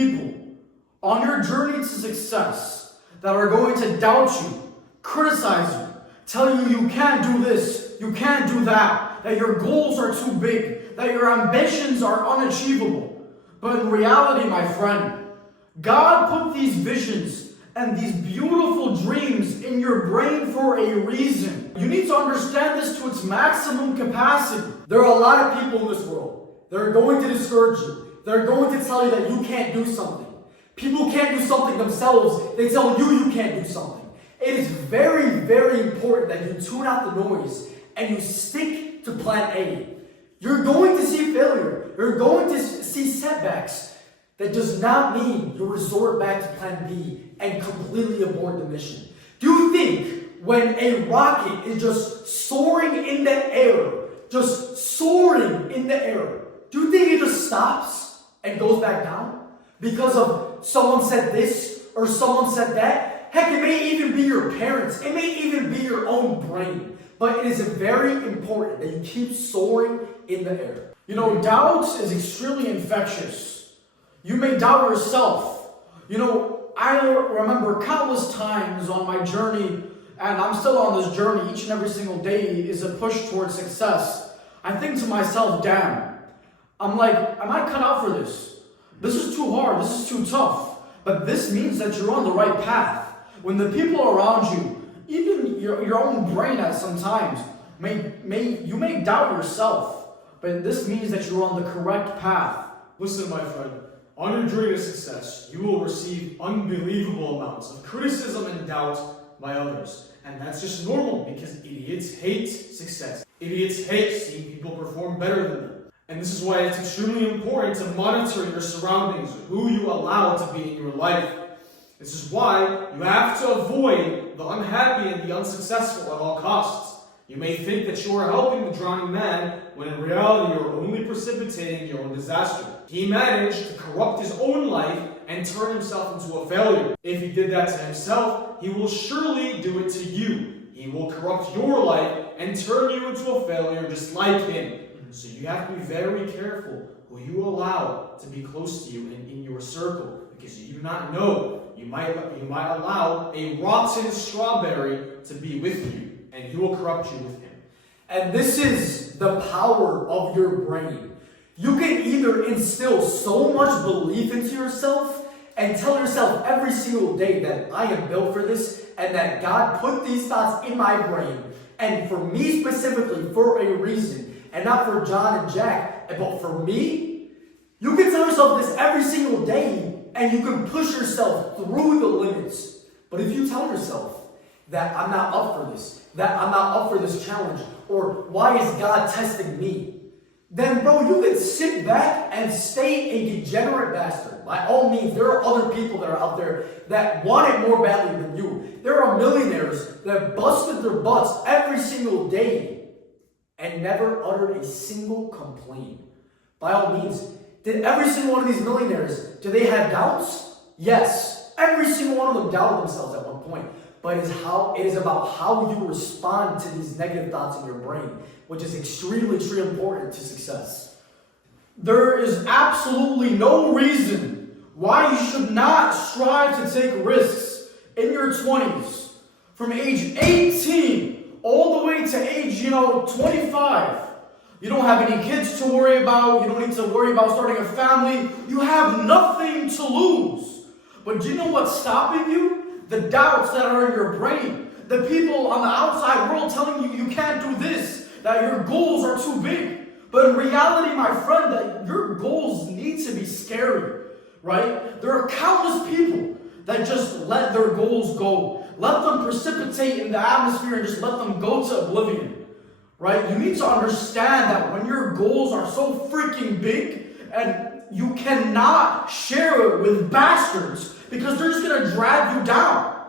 people on your journey to success that are going to doubt you, criticize you, tell you you can't do this, you can't do that your goals are too big, that your ambitions are unachievable. But in reality, my friend, God put these visions and these beautiful dreams in your brain for a reason. You need to understand this to its maximum capacity. There are a lot of people in this world that are going to discourage you. They're going to tell you that you can't do something. People can't do something themselves. They tell you you can't do something. It is very, very important that you tune out the noise and you stick to plan A. You're going to see failure. You're going to see setbacks. That does not mean you resort back to plan B and completely abort the mission. Do you think when a rocket is just soaring in the air, do you think it just stops and goes back down? Because of someone said this or someone said that? Heck, it may even be your parents. It may even be your own brain. But it is very important that you keep soaring in the air. You know, doubt is extremely infectious. You may doubt yourself. You know, I remember countless times on my journey, and I'm still on this journey, each and every single day is a push towards success. I think to myself, damn, I'm like, am I cut out for this? This is too hard, this is too tough. But this means that you're on the right path. When the people around you, even your own brain at some times, you may doubt yourself, but this means that you're on the correct path. Listen, my friend, on your journey to success, you will receive unbelievable amounts of criticism and doubt by others. And that's just normal because idiots hate success. Idiots hate seeing people perform better than them. And this is why it's extremely important to monitor your surroundings, who you allow to be in your life. This is why you have to avoid the unhappy and the unsuccessful at all costs. You may think that you are helping the drowning man, when in reality you are only precipitating your own disaster. He managed to corrupt his own life and turn himself into a failure. If he did that to himself, he will surely do it to you. He will corrupt your life and turn you into a failure just like him. So you have to be very careful who you allow to be close to you and in your circle, because you do not know. You might allow a rotten strawberry to be with you, and he will corrupt you with him. And this is the power of your brain. You can either instill so much belief into yourself and tell yourself every single day that I am built for this and that God put these thoughts in my brain, and for me specifically, for a reason, and not for John and Jack, but for me. You can tell yourself this every single day, and you can push yourself through the limits. But if you tell yourself that I'm not up for this, that I'm not up for this challenge, or why is God testing me? Then bro, you can sit back and stay a degenerate bastard. By all means, there are other people that are out there that want it more badly than you. There are millionaires that busted their butts every single day and never uttered a single complaint. By all means, did every single one of these millionaires, do they have doubts? Yes. Every single one of them doubted themselves at one point. But it is about how you respond to these negative thoughts in your brain, which is extremely important to success. There is absolutely no reason why you should not strive to take risks in your 20s. From age 18 all the way to age, 25. You don't have any kids to worry about. You don't need to worry about starting a family. You have nothing to lose. But do you know what's stopping you? The doubts that are in your brain. The people on the outside world telling you you can't do this, that your goals are too big. But in reality, my friend, that your goals need to be scary, right? There are countless people that just let their goals go. Let them precipitate in the atmosphere and just let them go to oblivion. Right? You need to understand that when your goals are so freaking big and you cannot share it with bastards because they're just going to drag you down.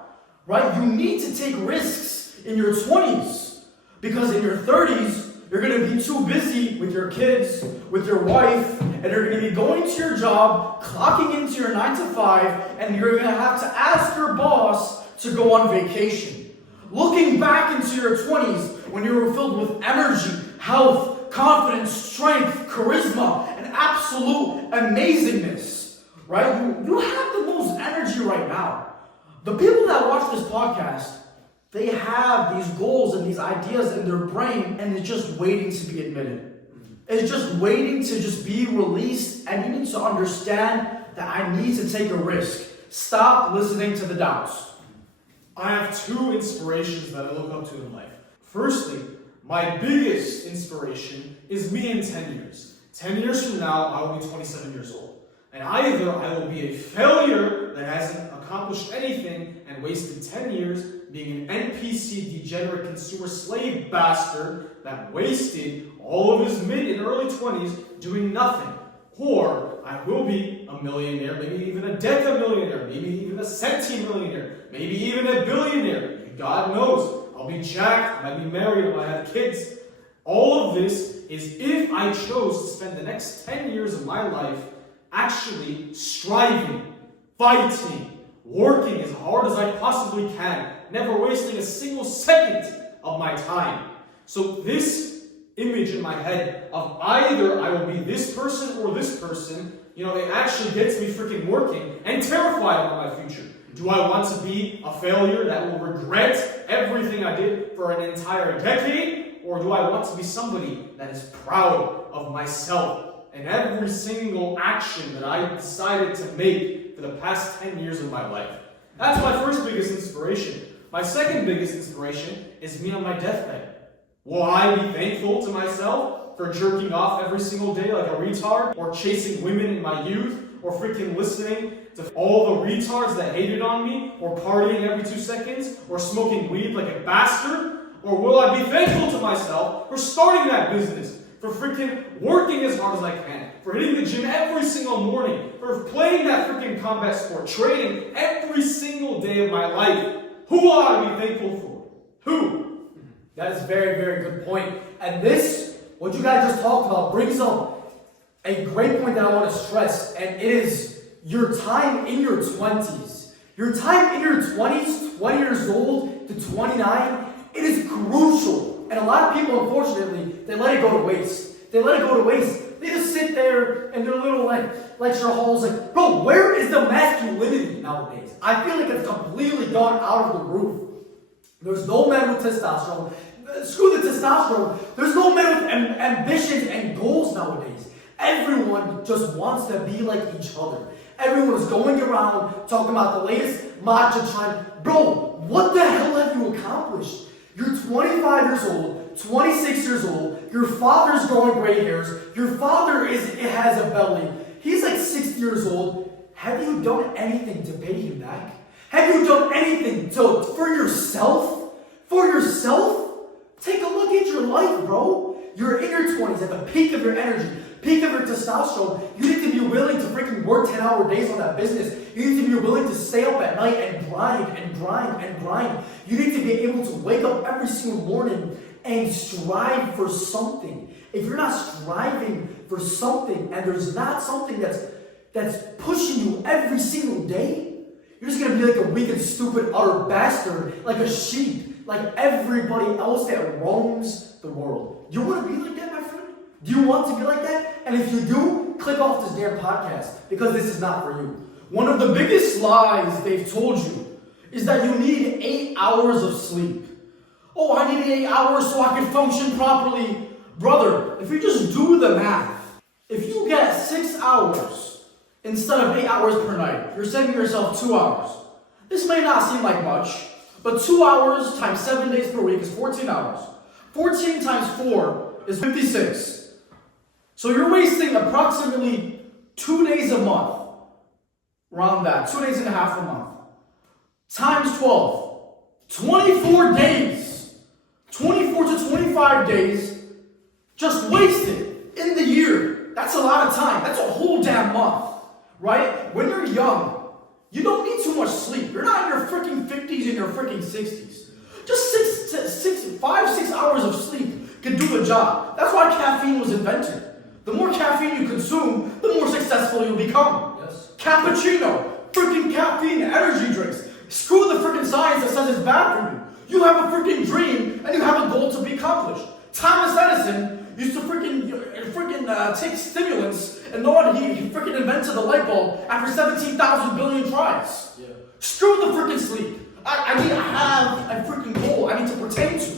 Right? You need to take risks in your 20s because in your 30s, you're going to be too busy with your kids, with your wife, and you're going to be going to your job, clocking into your 9 to 5, and you're going to have to ask your boss to go on vacation. Looking back into your 20s, when you were filled with energy, health, confidence, strength, charisma, and absolute amazingness, right? You have the most energy right now. The people that watch this podcast, they have these goals and these ideas in their brain, and it's just waiting to be admitted. It's just waiting to just be released, and you need to understand that I need to take a risk. Stop listening to the doubts. I have two inspirations that I look up to in life. Firstly, my biggest inspiration is me in 10 years. 10 years from now, I will be 27 years old. And either I will be a failure that hasn't accomplished anything and wasted 10 years being an NPC, degenerate consumer slave bastard that wasted all of his mid and early 20s doing nothing. Or I will be a millionaire, maybe even a decamillionaire, maybe even a centimillionaire, maybe even a billionaire. God knows. I'll be jacked, I might be married, I might have kids. All of this is if I chose to spend the next 10 years of my life actually striving, fighting, working as hard as I possibly can, never wasting a single second of my time. So this image in my head of either I will be this person or this person, it actually gets me freaking working and terrified about my future. Do I want to be a failure that will regret everything I did for an entire decade? Or do I want to be somebody that is proud of myself and every single action that I decided to make for the past 10 years of my life? That's my first biggest inspiration. My second biggest inspiration is me on my deathbed. Will I be thankful to myself for jerking off every single day like a retard? Or chasing women in my youth? Or freaking listening to all the retards that hated on me? Or partying every 2 seconds? Or smoking weed like a bastard? Or will I be thankful to myself for starting that business? For freaking working as hard as I can? For hitting the gym every single morning? For playing that freaking combat sport? Training every single day of my life? Who will I be thankful for? Who? That is a very, very good point. And this, what you guys just talked about, brings up a great point that I want to stress, and it is your time in your 20s. Your time in your 20s, 20 years old to 29, it is crucial. And a lot of people, unfortunately, they let it go to waste. They let it go to waste. They just sit there in their little lecture halls like, bro, where is the masculinity nowadays? I feel like it's completely gone out of the roof. There's no men with testosterone. Screw the testosterone. There's no men with ambitions and goals nowadays. Everyone just wants to be like each other. Everyone is going around talking about the latest matcha trend. Bro, what the hell have you accomplished? You're 25 years old, 26 years old. Your father's growing gray hairs. Your father has a belly. He's like 60 years old. Have you done anything to pay him back? Have you done anything for yourself? For yourself? Take a look at your life, bro. You're in your 20s, at the peak of your energy, peak of your testosterone. You need to be willing to freaking work 10-hour days on that business. You need to be willing to stay up at night and grind and grind and grind. You need to be able to wake up every single morning and strive for something. If you're not striving for something and there's not something that's pushing you every single day, you're just going to be like a weak and stupid utter bastard, like a sheep, like everybody else that roams the world. You want to be like that, my friend? Do you want to be like that? And if you do, click off this damn podcast, because this is not for you. One of the biggest lies they've told you is that you need 8 hours of sleep. Oh, I need 8 hours so I can function properly. Brother, if you just do the math, if you get 6 hours instead of 8 hours per night, you're saving yourself 2 hours. This may not seem like much, but 2 hours times 7 days per week is 14 hours. 14 times 4 is 56. So you're wasting approximately 2 days a month. Around that, 2 days and a half a month. Times 12. 24 days. 24 to 25 days just wasted in the year. That's a lot of time. That's a whole damn month. Right? When you're young, you don't need too much sleep. You're not in your freaking 50s and your freaking 60s. Just 5, 6 hours of sleep can do the job. That's why caffeine was invented. The more caffeine you consume, the more successful you'll become. Yes. Cappuccino, freaking caffeine, energy drinks. Screw the freaking science that says it's bad for you. You have a freaking dream and you have a goal to be accomplished. Thomas Edison used to freaking take stimulants, and know what? He freaking invented the light bulb after 17,000 billion tries. Yeah. Screw the freaking sleep. I need to have a freaking goal I need to pertain to.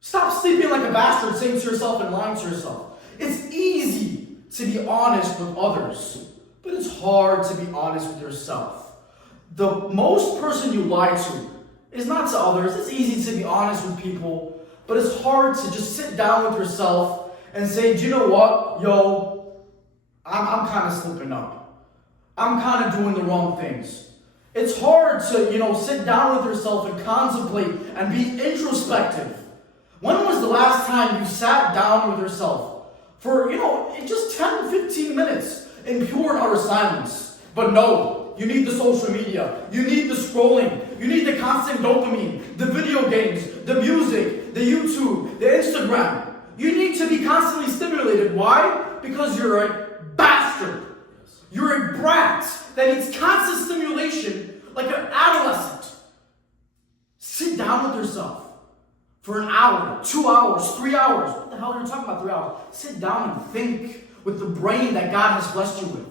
Stop sleeping like a bastard, saying to yourself and lying to yourself. It's easy to be honest with others, but it's hard to be honest with yourself. The most person you lie to is not to others. It's easy to be honest with people, but it's hard to just sit down with yourself and say, do you know what? Yo, I'm kind of slipping up. I'm kind of doing the wrong things. It's hard to, sit down with yourself and contemplate and be introspective. When was the last time you sat down with yourself for, just 10, 15 minutes in pure and utter silence? But no, you need the social media, you need the scrolling, you need the constant dopamine, the video games, the music, the YouTube, the Instagram. You need to be constantly stimulated. Why? Because you're a bastard. You're a brat that needs constant stimulation like an adolescent. Sit down with yourself for an hour, 2 hours, 3 hours. What the hell are you talking about 3 hours? Sit down and think with the brain that God has blessed you with.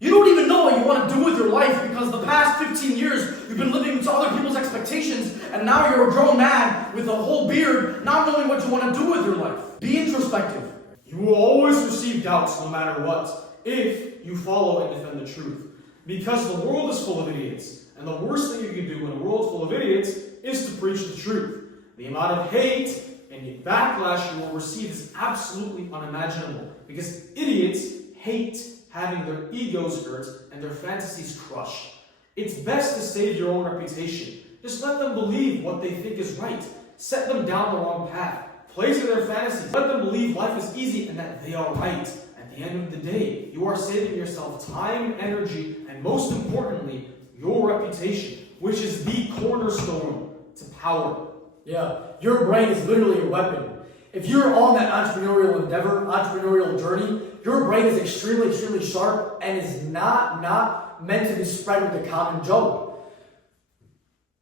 You don't even know what you want to do with your life because the past 15 years you've been living to other people's expectations, and now you're a grown man with a whole beard not knowing what you want to do with your life. Be introspective. You will always receive doubts no matter what, if you follow and defend the truth. Because the world is full of idiots, and the worst thing you can do in a world full of idiots is to preach the truth. The amount of hate and backlash you will receive is absolutely unimaginable, because idiots hate having their egos hurt and their fantasies crushed. It's best to save your own reputation. Just let them believe what they think is right. Set them down the wrong path. Play to their fantasies. Let them believe life is easy and that they are right. At the end of the day, you are saving yourself time, energy, and most importantly, your reputation, which is the cornerstone to power. Yeah, your brain is literally a weapon. If you're on that entrepreneurial endeavor, entrepreneurial journey, your brain is extremely, extremely sharp and is not meant to be spread with the common Joe.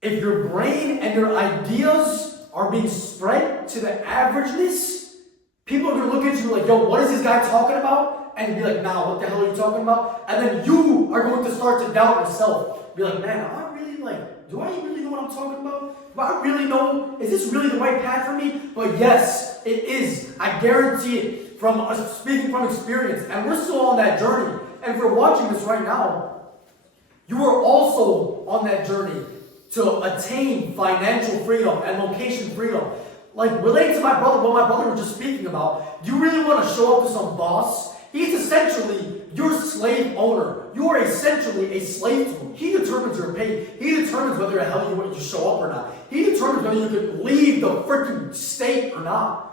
If your brain and your ideas are being spread to the averageness, people are going to look at you like, yo, what is this guy talking about? And be like, nah, what the hell are you talking about? And then you are going to start to doubt yourself. Be like, man, do I really know what I'm talking about? Do I really know? Is this really the right path for me? But yes, it is. I guarantee it. From speaking from experience. And we're still on that journey. And if you're watching this right now, you are also on that journey to attain financial freedom and location freedom. Like, related to my brother, what my brother was just speaking about, you really want to show up to some boss? He's essentially your slave owner. You are essentially a slave to him. He determines your pay. He determines whether the hell you want to show up or not. He determines whether you can leave the freaking state or not.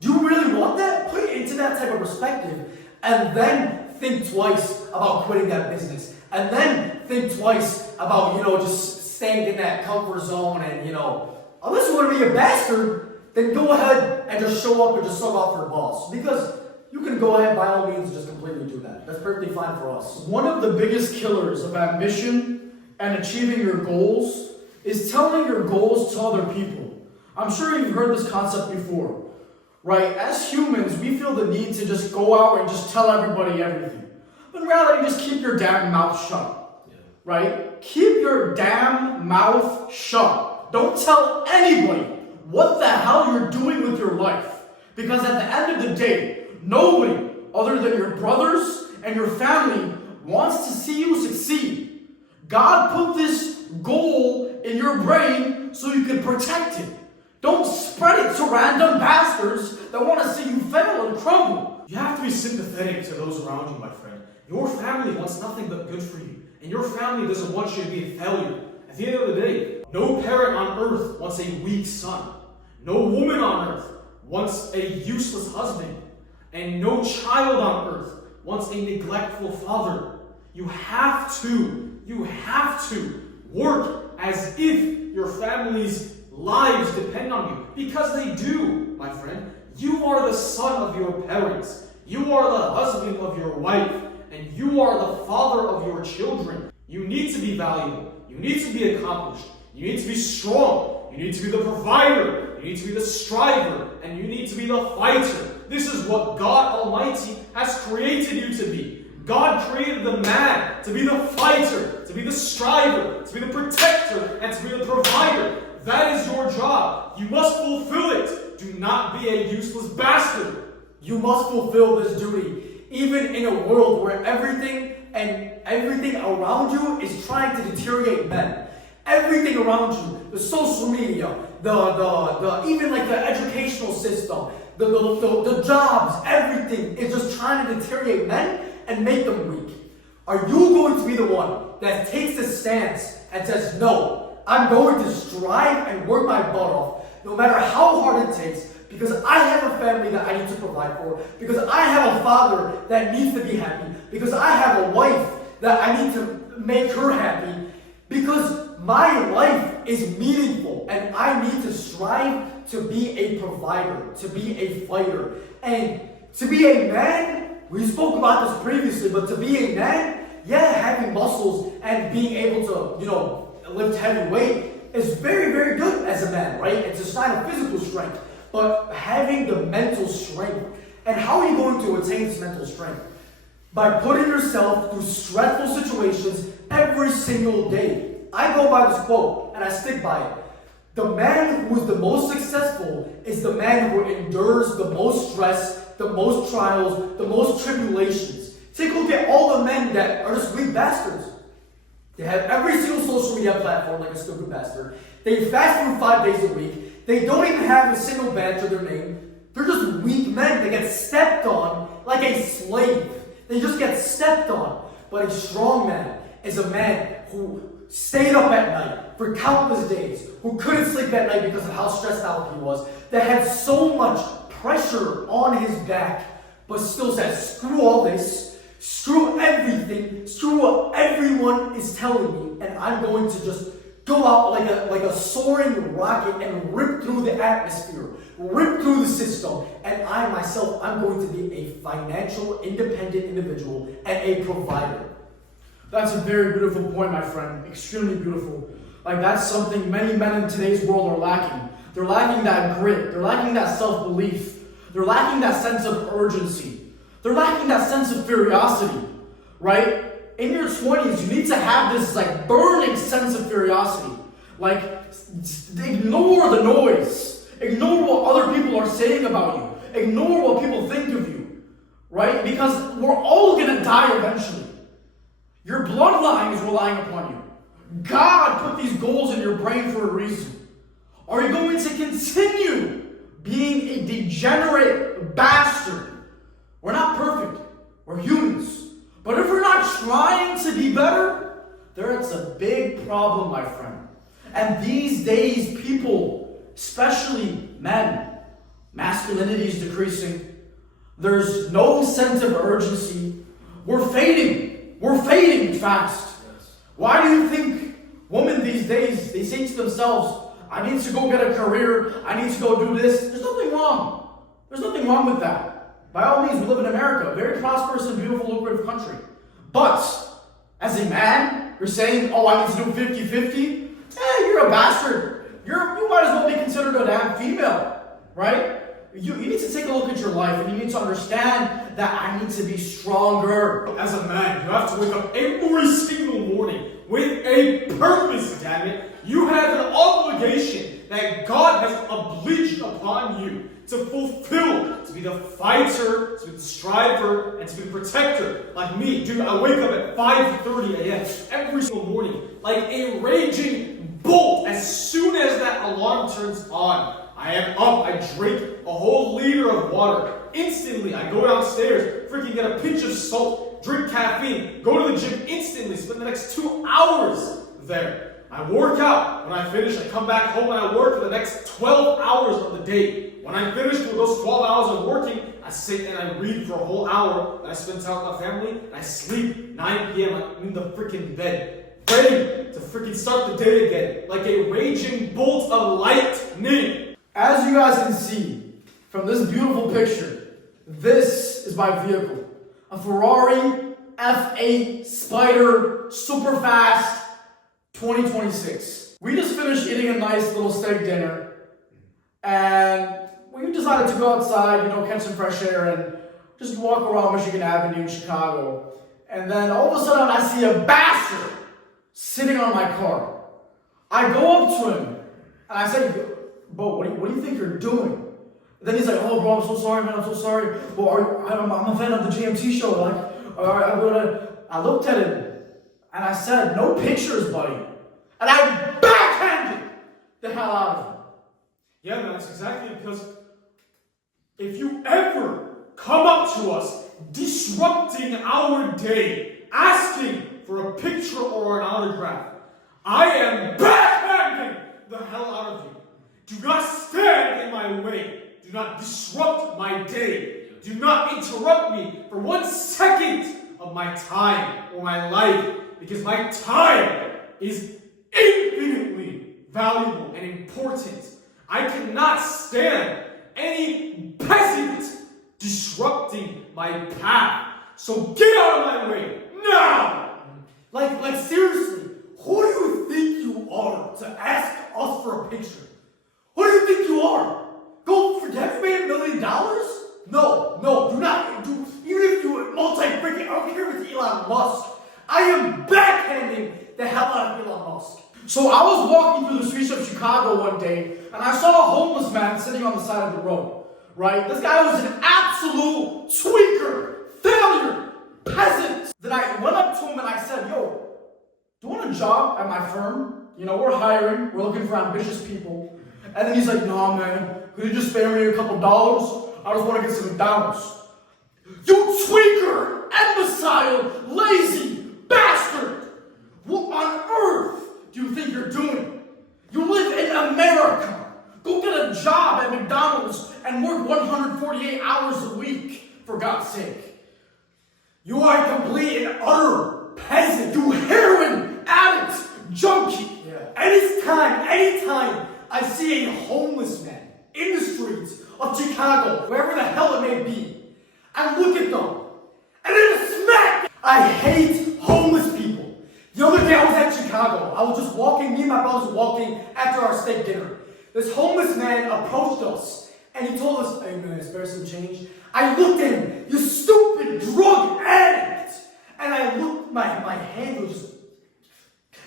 Do you really want that? Put it into that type of perspective, and then think twice about quitting that business. And then think twice about, just staying in that comfort zone and, unless you want to be a bastard, then go ahead and just show up and just sub out for the boss. Because you can go ahead, by all means, just completely do that. That's perfectly fine for us. One of the biggest killers of ambition and achieving your goals is telling your goals to other people. I'm sure you've heard this concept before, right? As humans, we feel the need to just go out and just tell everybody everything. But in reality, just keep your damn mouth shut, right? Keep your damn mouth shut. Don't tell anybody what the hell you're doing with your life. Because at the end of the day, nobody other than your brothers and your family wants to see you succeed. God put this goal in your brain so you can protect it. Don't spread it to random bastards that want to see you fail and crumble. You have to be sympathetic to those around you, my friend. Your family wants nothing but good for you, and your family doesn't want you to be a failure. At the end of the day, no parent on earth wants a weak son. No woman on earth wants a useless husband. And no child on earth wants a neglectful father. You have to work as if your family's lives depend on you. Because they do, my friend. You are the son of your parents. You are the husband of your wife. And you are the father of your children. You need to be valuable. You need to be accomplished. You need to be strong. You need to be the provider. You need to be the striver. And you need to be the fighter. This is what God Almighty has created you to be. God created the man to be the fighter, to be the striver, to be the protector, and to be the provider. That is your job. You must fulfill it. Do not be a useless bastard. You must fulfill this duty, even in a world where everything around you is trying to deteriorate men. Everything around you, the social media, the even like the educational system, the jobs, everything is just trying to deteriorate men and make them weak. Are you going to be the one that takes the stance and says, no, I'm going to strive and work my butt off, no matter how hard it takes, because I have a family that I need to provide for, because I have a father that needs to be happy, because I have a wife that I need to make her happy, because my life is meaningful and I need to strive to be a provider, to be a fighter, and to be a man. We spoke about this previously, but to be a man, yeah, having muscles and being able to, lift heavy weight is very, very good as a man, right? It's a sign of physical strength. But having the mental strength, and how are you going to attain this mental strength? By putting yourself through stressful situations every single day. I go by this quote, and I stick by it. The man who is the most successful is the man who endures the most stress, the most trials, the most tribulations. Take a look at all the men that are just weak bastards. They have every single social media platform like a stupid bastard. They fast food 5 days a week. They don't even have a single badge to their name. They're just weak men. They get stepped on like a slave. They just get stepped on. But a strong man is a man who stayed up at night for countless days, who couldn't sleep at night because of how stressed out he was, that had so much pressure on his back, but still said, screw all this, screw everything, screw what everyone is telling me, and I'm going to just go out like a soaring rocket and rip through the atmosphere, rip through the system, and I myself, I'm going to be a financial independent individual and a provider. That's a very beautiful point, my friend. Extremely beautiful. Like, that's something many men in today's world are lacking. They're lacking that grit. They're lacking that self-belief. They're lacking that sense of urgency. They're lacking that sense of curiosity, right? In your 20s, you need to have this like burning sense of curiosity. Like, ignore the noise. Ignore what other people are saying about you. Ignore what people think of you, right? Because we're all gonna die eventually. Your bloodline is relying upon you. God put these goals in your brain for a reason. Are you going to continue being a degenerate bastard? We're not perfect. We're humans. But if we're not trying to be better, there's a big problem, my friend. And these days, people, especially men, masculinity is decreasing. There's no sense of urgency. We're fading. We're fading fast. Yes. Why do you think women these days, they say to themselves, I need to go get a career, I need to go do this? There's nothing wrong. There's nothing wrong with that. By all means, we live in America, a very prosperous and beautiful, lucrative country. But, as a man, you're saying, oh, I need to do 50-50? You're a bastard. You might as well be considered a damn female, right? You need to take a look at your life and you need to understand that I need to be stronger. As a man, you have to wake up every single morning with a purpose, damn it. You have an obligation that God has obliged upon you to fulfill, to be the fighter, to be the striver, and to be the protector. Like me, dude, I wake up at 5:30 a.m. every single morning, like a raging bolt. As soon as that alarm turns on, I am up, I drink a whole liter of water. Instantly, I go downstairs, freaking get a pinch of salt, drink caffeine, go to the gym instantly, spend the next 2 hours there. I work out. When I finish, I come back home and I work for the next 12 hours of the day. When I'm finished with those 12 hours of working, I sit and I read for a whole hour, and I spend time with my family, and I sleep 9 p.m. I'm in the freaking bed, ready to freaking start the day again, like a raging bolt of lightning. As you guys can see from this beautiful picture, this is my vehicle. A Ferrari F8 Spider super fast 2026. We just finished eating a nice little steak dinner, and we decided to go outside, catch some fresh air and just walk around Michigan Avenue in Chicago. And then all of a sudden I see a bastard sitting on my car. I go up to him and I say, "Bro, what do you think you're doing?" And then he's like, "Oh, bro, I'm so sorry, man. I'm so sorry. Well, I'm a fan of the JMT Show. I looked at him and I said, "No pictures, buddy." And I backhanded the hell out of him. Yeah, man, that's exactly because if you ever come up to us disrupting our day, asking for a picture or an autograph, I am backhanding the hell out of you. Do not stand in my way. Do not disrupt my day. Do not interrupt me for 1 second of my time or my life, because my time is infinitely valuable and important. I cannot stand any peasant disrupting my path. So get out of my way now! Like seriously, who do you think you are to ask us for a picture? Who do you think you are? Go forget you made $1 million? No, do not do. Even if you were multi-freaking, I don't care if it's Elon Musk. I am backhanding the hell out of Elon Musk. So I was walking through the streets of Chicago one day, and I saw a homeless man sitting on the side of the road, right? This guy was an absolute tweaker, failure, peasant. Then I went up to him and I said, "Yo, do you want a job at my firm? We're hiring, we're looking for ambitious people." And then he's like, "Nah, man, could you just spare me a couple dollars? I just want to get some McDonald's." You tweaker, imbecile, lazy bastard! What on earth do you think you're doing? You live in America. Go get a job at McDonald's and work 148 hours a week, for God's sake. You are a complete and utter peasant. You heroin addict, junkie. Anytime I see a homeless man in the streets of Chicago, wherever the hell it may be, I look at them and then smack. I hate homeless people. The other day I was at Chicago. I was just walking, me and my brothers were walking after our steak dinner. This homeless man approached us and he told us, "Hey man, spare some change." I looked at him, "You stupid drug addict!" And I looked, my hand was just,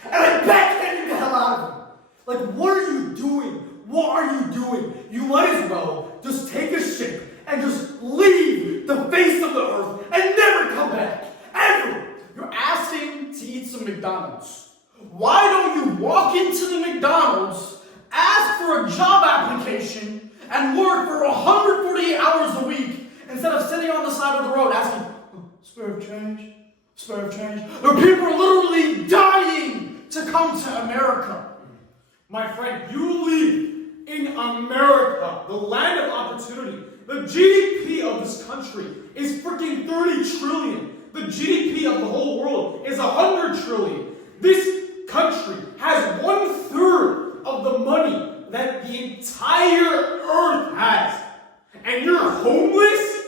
and I backhanded the hell out of him. Like, what are you doing? What are you doing? You might as well just take a ship and just leave the face of the earth and never come back. Ever. You're asking to eat some McDonald's. Why don't you walk into the McDonald's, ask for a job application, and work for 148 hours a week instead of sitting on the side of the road asking, "Spare of change? Spare of change?" Where people are literally dying to come to America. My friend, you live in America, the land of opportunity. The GDP of this country is freaking 30 trillion. The GDP of the whole world is 100 trillion. This country has 1/3 of the money that the entire earth has. And you're homeless?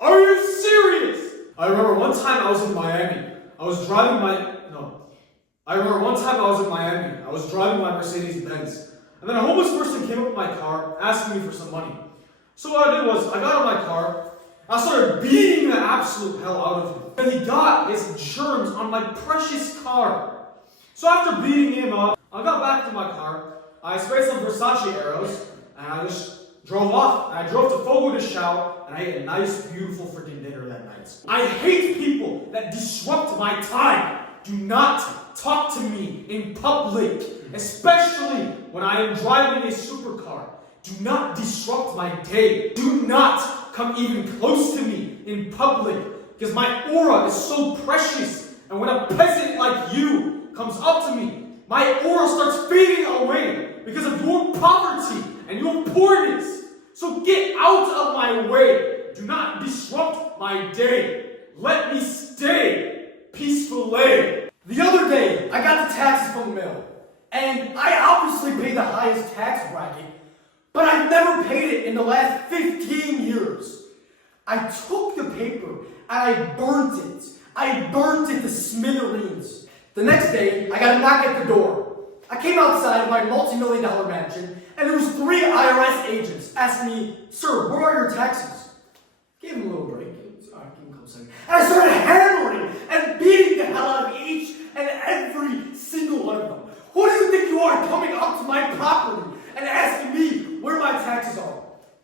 Are you serious? I remember one time I was in Miami. I was driving my Mercedes Benz. And then a homeless person came up to my car asking me for some money. So what I did was, I got out of my car, I started beating the absolute hell out of him. And he got his germs on my precious car. So after beating him up, I got back to my car, I sprayed some Versace arrows, and I just drove off. And I drove to Fogo de Chao, and I ate a nice, beautiful freaking dinner that night. I hate people that disrupt my time. Do not talk to me in public, especially when I am driving a supercar. Do not disrupt my day. Do not come even close to me in public, because my aura is so precious. And when a peasant like you comes up to me, my aura starts fading away because of your poverty and your poorness. So get out of my way. Do not disrupt my day. Let me stay peacefully. The other day, I got the taxes from the mail, and I obviously pay the highest tax bracket, but I've never paid it in the last 15 years. I took the paper and I burnt it. I burnt it to smithereens. The next day, I got a knock at the door. I came outside of my multi-million-dollar mansion, and there was 3 IRS agents asking me, "Sir, where are your taxes?" Gave him a little break. All right, give him a couple seconds. And I started hammering and beating the hell out of each and every single one of them. Who do you think you are coming up to my property and asking me where my taxes are?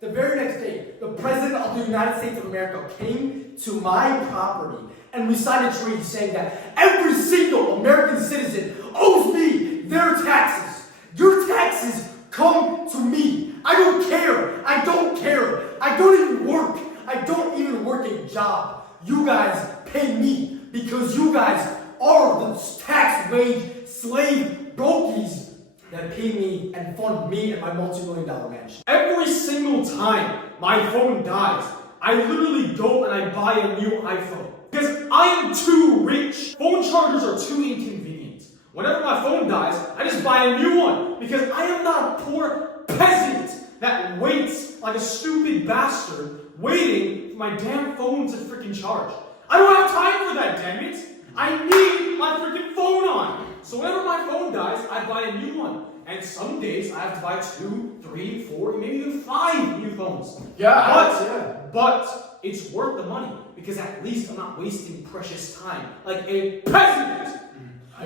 The very next day, the President of the United States of America came to my property and we signed a treaty saying that every single American citizen owes me their taxes. Your taxes come to me. I don't care. I don't care. I don't even work. I don't even work a job. You guys pay me because you guys are the tax wage slave brokies that pay me and fund me and my multi-million-dollar mansion. Every single time my phone dies, I literally go and I buy a new iPhone. Because I am too rich. Phone chargers are too inconvenient. Whenever my phone dies, I just buy a new one. Because I am not a poor peasant that waits like a stupid bastard waiting for my damn phone to freaking charge. I don't have time for that, damn it. I need my freaking phone on. So whenever my phone dies, I buy a new one. And some days I have to buy 2, 3, 4, maybe even 5 new phones. But it's worth the money because at least I'm not wasting precious time like a peasant.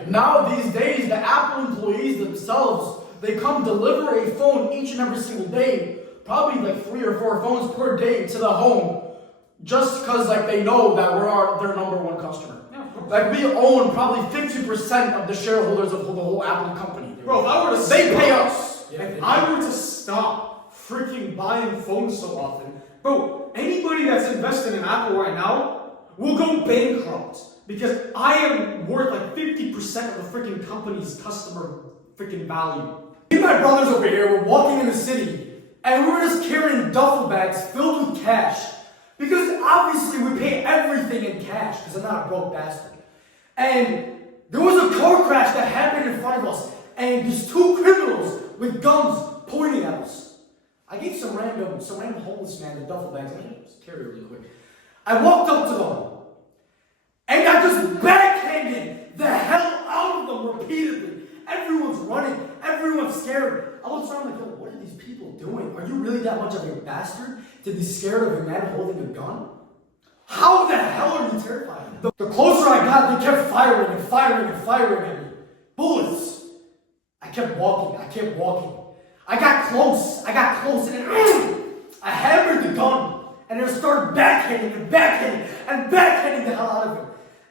Now these days, the Apple employees themselves, they come deliver a phone each and every single day, probably like 3 or 4 phones per day to the home, just because like they know that we're their number one customer. Like we own probably 50% of the shareholders of the whole Apple company. Bro, if I were to they pay us. If I were to stop freaking buying phones so often, bro, anybody that's invested in Apple right now will go bankrupt because I am worth like 50% of the freaking company's customer freaking value. Me and my brothers over here were walking in the city and we were just carrying duffel bags filled with cash. Because obviously we pay everything in cash because I'm not a broke bastard. And there was a car crash that happened in front of us and these 2 criminals with guns pointing at us. I gave some random homeless man the duffel bags. I mean, just carry it really quick. I walked up to them and I just backhanded the hell out of them repeatedly. Everyone's running. Everyone's scared. I looked around like, yo, what are these people doing? Are you really that much of a bastard to be scared of a man holding a gun? How the hell are you terrified? The closer I got, they kept firing and firing and firing at me. Bullets. I kept walking. I got close, and then I hammered the gun, and it started backhanding the hell out of him.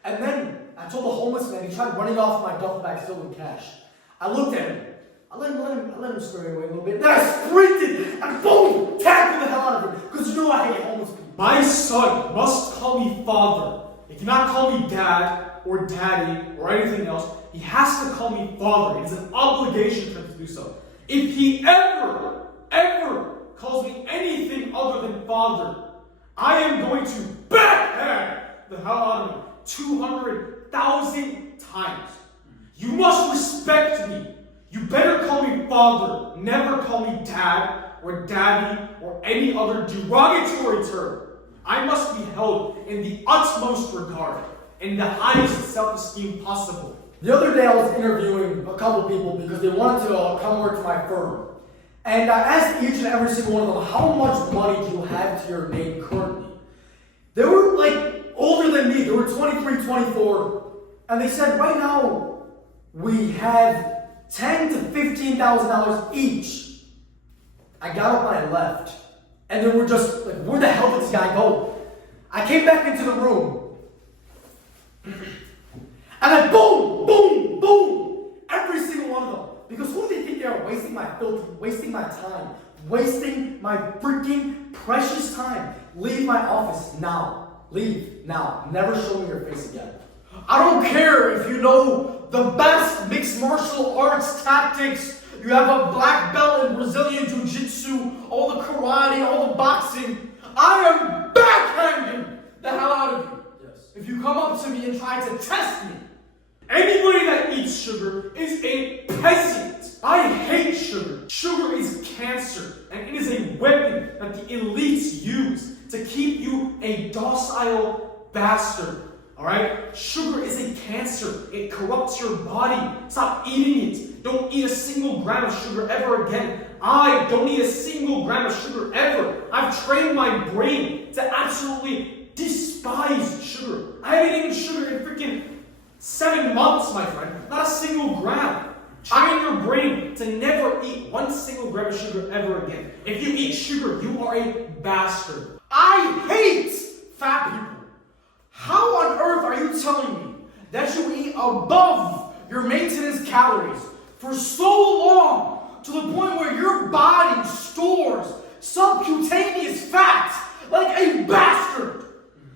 And then I told the homeless man, he tried running off my duffel bag filled with cash. I looked at him. I let him scurry away a little bit. Then I sprinted and boom, tackled the hell out of him. Because you know I hate homeless people. My son must call me father. He cannot call me dad or daddy or anything else. He has to call me father. It is an obligation for him to do so. If he ever calls me anything other than father, I am going to backhand the hell out of him 200,000 times. You must respect me. You better call me father. Never call me dad or daddy or any other derogatory term. I must be held in the utmost regard and the highest self-esteem possible. The other day I was interviewing a couple people because they wanted to come work for my firm. And I asked each and every single one of them, how much money do you have to your name currently? They were like older than me. They were 23, 24. And they said, right now, we have $10,000 to $15,000 each. I got up and I left. And then we're just like, where the hell did this guy go? I came back into the room. And then boom, boom, boom. Every single one of them. Because who do they think they are wasting my time, wasting my freaking precious time? Leave my office now. Leave now. Never show me your face again. I don't care if you know the best mixed martial arts tactics. You have a black belt in Brazilian Jiu-Jitsu, all the karate, all the boxing. I am backhanding the hell out of you. Yes. If you come up to me and try to test me. Anybody that eats sugar is a peasant. I hate sugar. Sugar is cancer, and it is a weapon that the elites use to keep you a docile bastard. Alright? Sugar is a cancer. It corrupts your body. Stop eating it. Don't eat a single gram of sugar ever again. I don't eat a single gram of sugar ever. I've trained my brain to absolutely despise sugar. I haven't eaten sugar in freaking 7 months, my friend. Not a single gram. Train your brain to never eat 1 single gram of sugar ever again. If you eat sugar, you are a bastard. I hate fat people. How on earth are you telling me that you eat above your maintenance calories for so long to the point where your body stores subcutaneous fat like a bastard?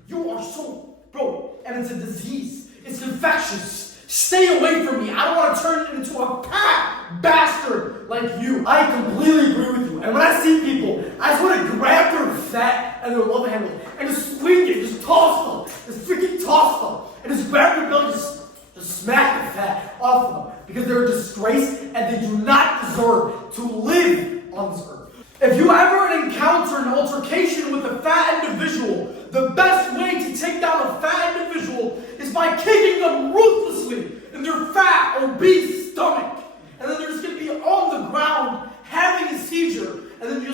You are so, bro, and it's a disease. It's infectious. Stay away from me. I don't want to turn into a fat bastard like you. I completely agree with you. And when I see people, I just want to grab their fat and their love handles and just swing it, just toss them, just freaking toss them, and just grab their belly, just smack the fat off of them because they're a disgrace and they do not deserve to live on this earth. If you ever encounter an altercation with a fat individual, the best way to take down a fat individual is by kicking them ruthlessly in their fat, obese stomach. And then they're just going to be on the ground having a seizure. And then they're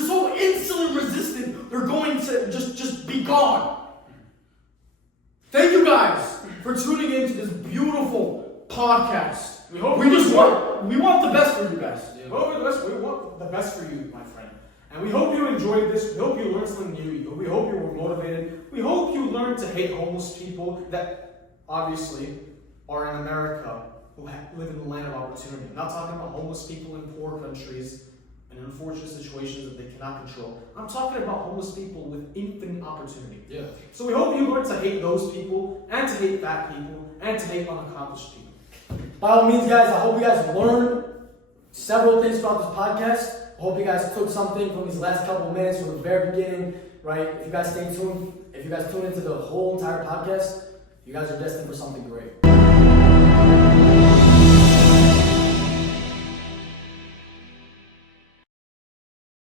so insulin resistant, they're going to just be gone. Thank you guys for tuning in to this beautiful podcast. We want the best for you guys. We want the best for you, my friend. And we hope you enjoyed this. We hope you learned something new. We hope you were motivated. We hope you learned to hate homeless people that obviously are in America who live in the land of opportunity. I'm not talking about homeless people in poor countries and unfortunate situations that they cannot control. I'm talking about homeless people with infinite opportunity. Yeah. So we hope you learned to hate those people, and to hate fat people, and to hate unaccomplished people. By all means, guys, I hope you guys learned several things throughout this podcast. I hope you guys took something from these last couple of minutes from the very beginning, right? If you guys stay tuned, if you guys tune into the whole entire podcast, you guys are destined for something great.